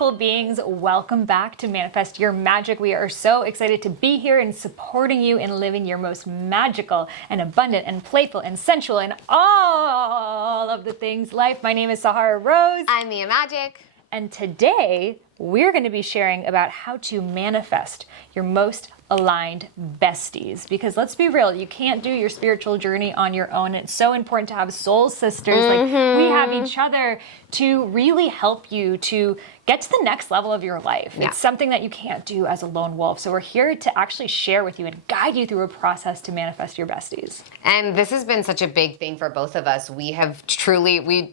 beautiful beings, welcome back to Manifest Your Magic. We are so excited to be here and supporting you in living your most magical and abundant and playful and sensual and all of the things life. My name is Sahara Rose. I'm Mia Magic. And today we're going to be sharing about how to manifest your most aligned besties, because let's be real, you can't do your spiritual journey on your own. It's so important to have soul sisters like we have each other to really help you to get to the next level of your life. It's something that you can't do as a lone wolf. So we're here to actually share with you and guide you through a process to manifest your besties. And this has been such a big thing for both of us. We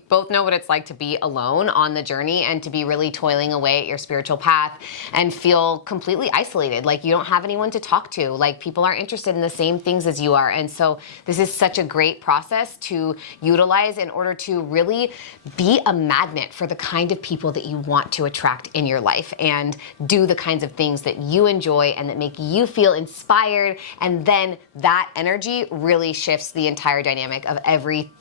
both know what it's like to be alone on the journey and to be really toiling away at your spiritual path and feel completely isolated, like you don't have anyone to talk to, like people aren't interested in the same things as you are. And so this is such a great process to utilize in order to really be a magnet for the kind of people that you want to attract in your life and do the kinds of things that you enjoy and that make you feel inspired. And then that energy really shifts the entire dynamic of every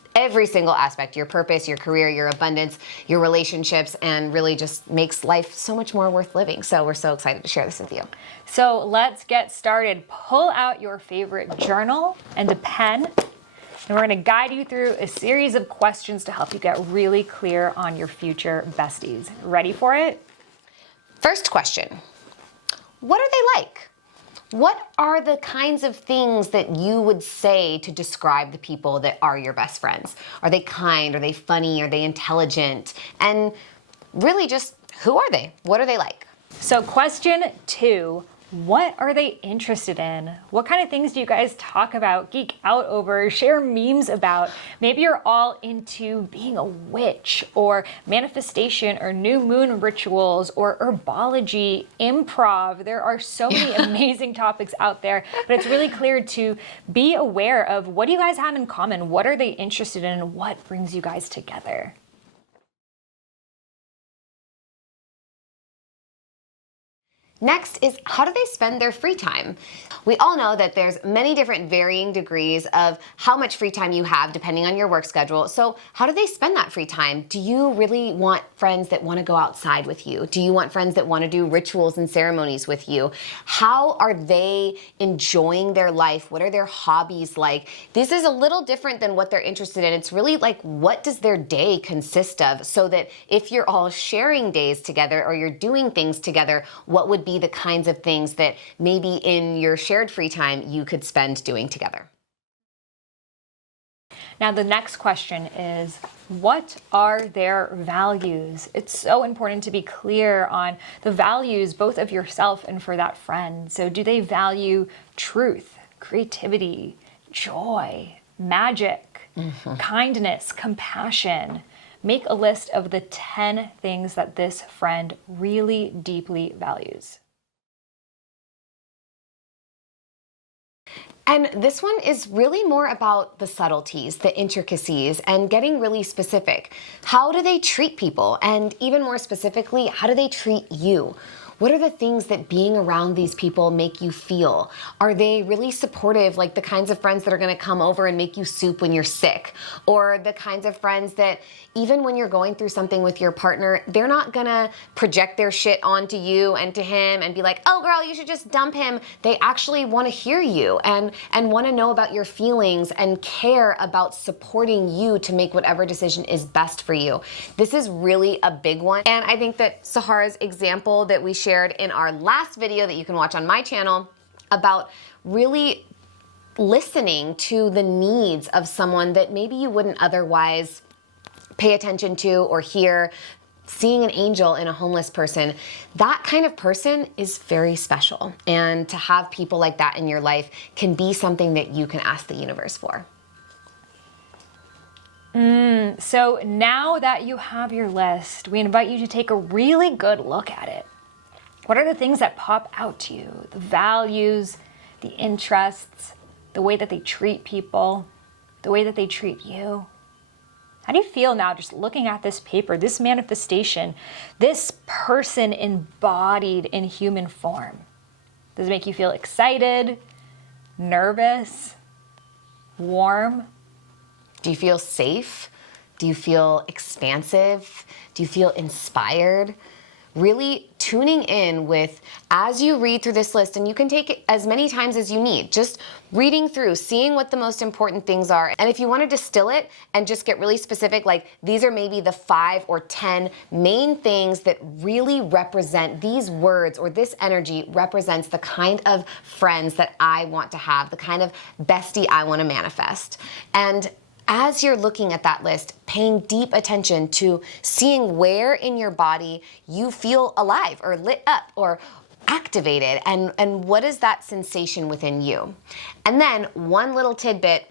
single aspect, your purpose, your career, your abundance, your relationships, and really just makes life so much more worth living. So we're so excited to share this with you. So let's get started. Pull out your favorite journal and a pen, and we're going to guide you through a series of questions to help you get really clear on your future besties. Ready for it? First question, what are they like? What are the kinds of things that you would say to describe the people that are your best friends? Are they kind? Are they funny? Are they intelligent? And really just, who are they? What are they like? So question 2, what are they interested in? What kind of things do you guys talk about, geek out over, share memes about? Maybe you're all into being a witch or manifestation or new moon rituals or herbology, improv. There are so many amazing topics out there, but it's really clear to be aware of what do you guys have in common? What are they interested in? And what brings you guys together? Next is, how do they spend their free time? We all know that there's many different varying degrees of how much free time you have depending on your work schedule. So how do they spend that free time? Do you really want friends that want to go outside with you? Do you want friends that want to do rituals and ceremonies with you? How are they enjoying their life? What are their hobbies like? This is a little different than what they're interested in. It's really like, what does their day consist of? So that if you're all sharing days together or you're doing things together, what would be the kinds of things that maybe in your shared free time you could spend doing together. Now, the next question is, what are their values? It's so important to be clear on the values, both of yourself and for that friend. So do they value truth, creativity, joy, magic, kindness, compassion? Make a list of the 10 things that this friend really deeply values. And this one is really more about the subtleties, the intricacies, and getting really specific. How do they treat people? And even more specifically, how do they treat you? What are the things that being around these people make you feel? Are they really supportive, like the kinds of friends that are gonna come over and make you soup when you're sick? Or the kinds of friends that even when you're going through something with your partner, they're not gonna project their shit onto you and to him and be like, oh girl, you should just dump him. They actually wanna hear you and wanna know about your feelings and care about supporting you to make whatever decision is best for you. This is really a big one. And I think that Sahara's example that we shared in our last video that you can watch on my channel about really listening to the needs of someone that maybe you wouldn't otherwise pay attention to or hear, seeing an angel in a homeless person, that kind of person is very special. And to have people like that in your life can be something that you can ask the universe for. So now that you have your list, we invite you to take a really good look at it. What are the things that pop out to you? The values, the interests, the way that they treat people, the way that they treat you. How do you feel now just looking at this paper, this manifestation, this person embodied in human form? Does it make you feel excited, nervous, warm? Do you feel safe? Do you feel expansive? Do you feel inspired? really tuning in with, as you read through this list, and you can take it as many times as you need, just reading through, seeing what the most important things are. And if you want to distill it and just get really specific, like these are maybe the 5 or 10 main things that really represent these words, or this energy represents the kind of friends that I want to have, the kind of bestie I want to manifest. And as you're looking at that list, paying deep attention to seeing where in your body you feel alive or lit up or activated, and what is that sensation within you. And then one little tidbit,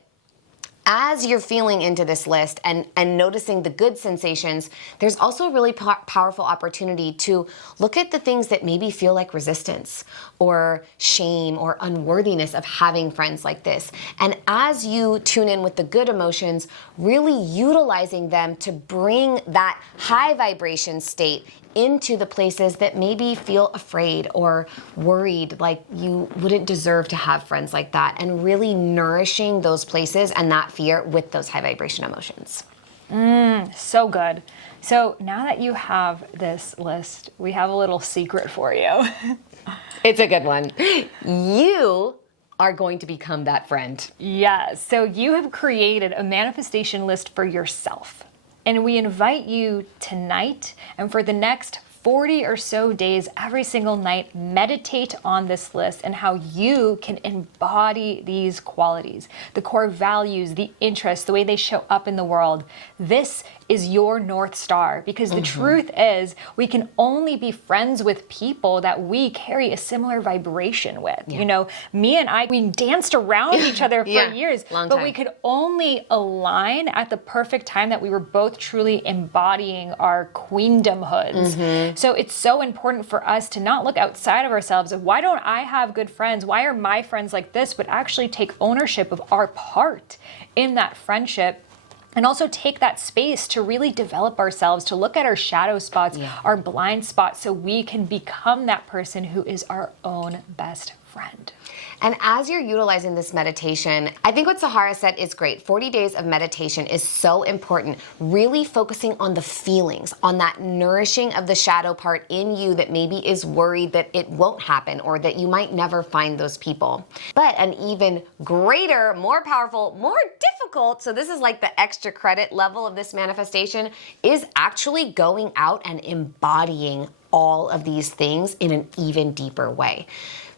as you're feeling into this list and noticing the good sensations, there's also a really powerful opportunity to look at the things that maybe feel like resistance or shame or unworthiness of having friends like this. And as you tune in with the good emotions, really utilizing them to bring that high vibration state into the places that maybe feel afraid or worried, like you wouldn't deserve to have friends like that, and really nourishing those places and that fear with those high vibration emotions. So good. So now that you have this list, we have a little secret for you. It's a good one. You are going to become that friend. Yes. So you have created a manifestation list for yourself. And we invite you tonight and for the next 40 or so days, every single night, meditate on this list and how you can embody these qualities, the core values, the interests, the way they show up in the world. This is your North Star, because the truth is we can only be friends with people that we carry a similar vibration with. You know, me and I, we danced around each other for years, but we could only align at the perfect time that we were both truly embodying our queendom hoods. So it's so important for us to not look outside of ourselves of, why don't I have good friends? Why are my friends like this? But actually take ownership of our part in that friendship. And also take that space to really develop ourselves, to look at our shadow spots, our blind spots, so we can become that person who is our own best friend. And as you're utilizing this meditation, I think what Sahara said is great. 40 days of meditation is so important. Really focusing on the feelings, on that nourishing of the shadow part in you that maybe is worried that it won't happen or that you might never find those people. But an even greater, more powerful, more difficult, so this is like the extra credit level of this manifestation, is actually going out and embodying all of these things in an even deeper way.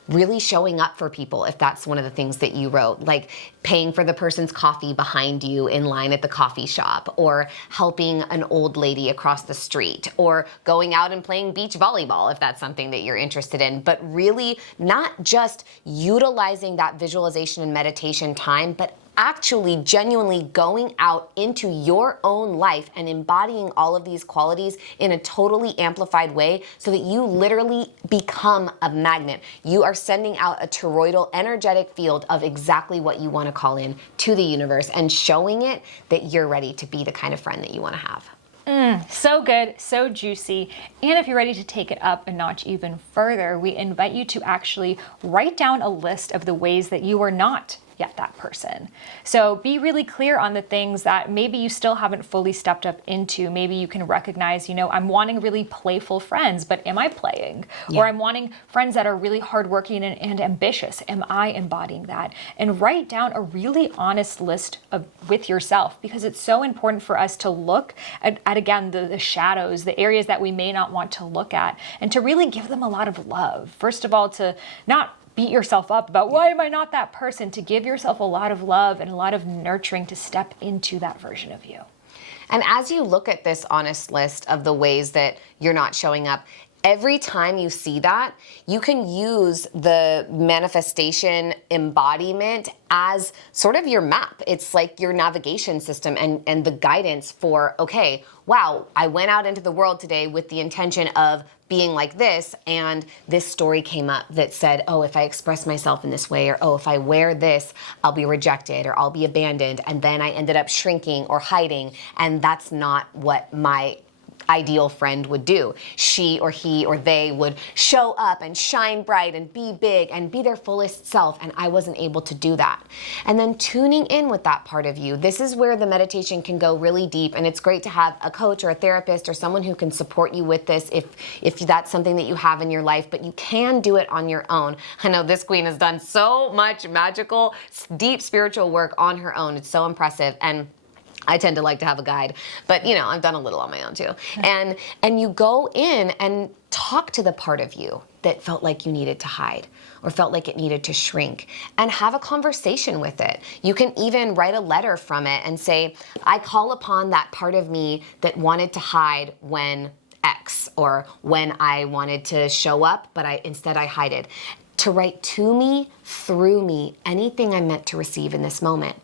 Really showing up for people, if that's one of the things that you wrote, like paying for the person's coffee behind you in line at the coffee shop, or helping an old lady across the street, or going out and playing beach volleyball, if that's something that you're interested in. But really not just utilizing that visualization and meditation time, but actually genuinely going out into your own life and embodying all of these qualities in a totally amplified way, so that you literally become a magnet. You are sending out a toroidal energetic field of exactly what you want to call in to the universe, and showing it that you're ready to be the kind of friend that you want to have. So good, so juicy. And if you're ready to take it up a notch even further, we invite you to actually write down a list of the ways that you are not yet that person. So be really clear on the things that maybe you still haven't fully stepped up into. Maybe you can recognize, I'm wanting really playful friends, but am I playing? Or I'm wanting friends that are really hardworking and ambitious. Am I embodying that? And write down a really honest list with yourself, because it's so important for us to look at again, the shadows, the areas that we may not want to look at, and to really give them a lot of love. First of all, to not beat yourself up about, why am I not that person? To give yourself a lot of love and a lot of nurturing to step into that version of you. And as you look at this honest list of the ways that you're not showing up, every time you see that, you can use the manifestation embodiment as sort of your map. It's like your navigation system and the guidance for, okay, wow, I went out into the world today with the intention of being like this, and this story came up that said, oh, if I express myself in this way, or oh, if I wear this, I'll be rejected or I'll be abandoned. And then I ended up shrinking or hiding, and that's not what my ideal friend would do. She or he or they would show up and shine bright and be big and be their fullest self, and I wasn't able to do that. And then tuning in with that part of you, this is where the meditation can go really deep, and it's great to have a coach or a therapist or someone who can support you with this if that's something that you have in your life, but you can do it on your own. I know this queen has done so much magical, deep spiritual work on her own. It's so impressive, and I tend to like to have a guide, but I've done a little on my own too. And you go in and talk to the part of you that felt like you needed to hide or felt like it needed to shrink, and have a conversation with it. You can even write a letter from it and say, I call upon that part of me that wanted to hide when X, or when I wanted to show up, but instead I hid it, to write to me, through me, anything I'm meant to receive in this moment.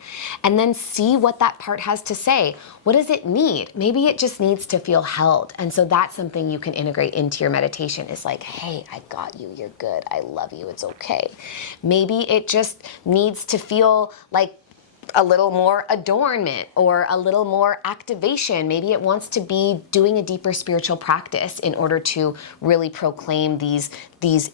And then see what that part has to say. What does it need? Maybe it just needs to feel held. And so that's something you can integrate into your meditation, is like, hey, I got you, you're good, I love you, it's okay. Maybe it just needs to feel like a little more adornment or a little more activation. Maybe it wants to be doing a deeper spiritual practice in order to really proclaim these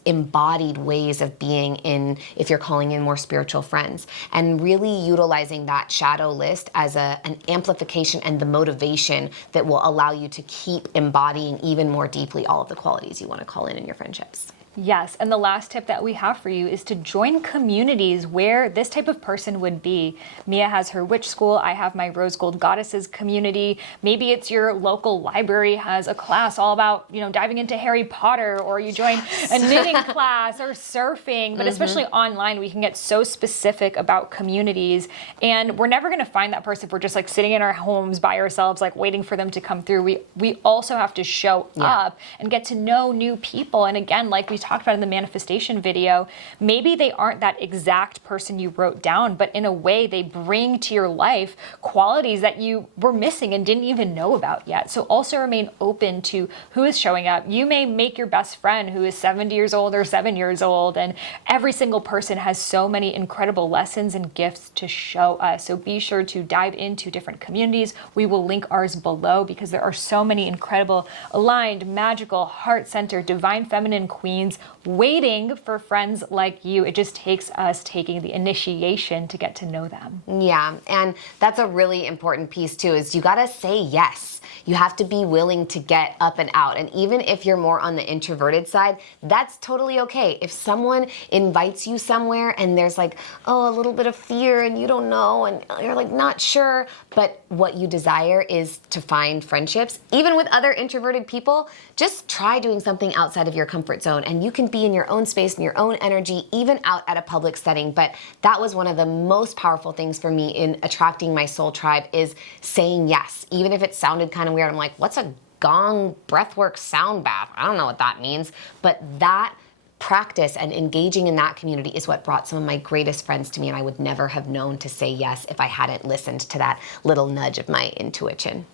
embodied ways of being in, if you're calling in more spiritual friends, and really utilizing that shadow list as an amplification and the motivation that will allow you to keep embodying even more deeply all of the qualities you want to call in your friendships. Yes, and the last tip that we have for you is to join communities where this type of person would be. Mia has her witch school. I have my Rose Gold Goddesses community. Maybe it's your local library has a class all about, diving into Harry Potter, or you join a knitting class or surfing. But especially online, we can get so specific about communities, and we're never going to find that person if we're just like sitting in our homes by ourselves, like waiting for them to come through. We also have to show up and get to know new people. And again, like we talked about in the manifestation video, maybe they aren't that exact person you wrote down, but in a way they bring to your life qualities that you were missing and didn't even know about yet. So also remain open to who is showing up. You may make your best friend who is 70 years old or 7 years old, and every single person has so many incredible lessons and gifts to show us. So be sure to dive into different communities. We will link ours below, because there are so many incredible, aligned, magical, heart-centered, divine feminine queens waiting for friends like you. It just takes us taking the initiation to get to know them. Yeah, and that's a really important piece too, is you gotta say yes. You have to be willing to get up and out. And even if you're more on the introverted side, that's totally okay. If someone invites you somewhere and there's like, a little bit of fear and you don't know and you're like not sure, but what you desire is to find friendships, even with other introverted people, just try doing something outside of your comfort zone, and you can be in your own space and your own energy, even out at a public setting. But that was one of the most powerful things for me in attracting my soul tribe, is saying yes. Even if it sounded kind of weird, I'm like, what's a gong breathwork sound bath? I don't know what that means. But that practice and engaging in that community is what brought some of my greatest friends to me, and I would never have known to say yes if I hadn't listened to that little nudge of my intuition.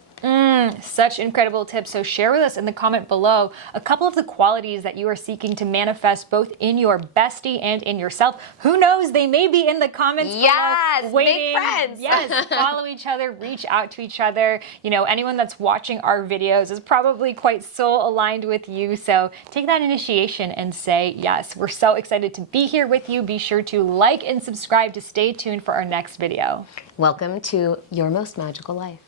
Such incredible tips. So share with us in the comment below a couple of the qualities that you are seeking to manifest, both in your bestie and in yourself. Who knows? They may be in the comments below waiting. Make friends. Yes, follow each other, reach out to each other. Anyone that's watching our videos is probably quite soul aligned with you. So take that initiation and say yes. We're so excited to be here with you. Be sure to like and subscribe to stay tuned for our next video. Welcome to your most magical life.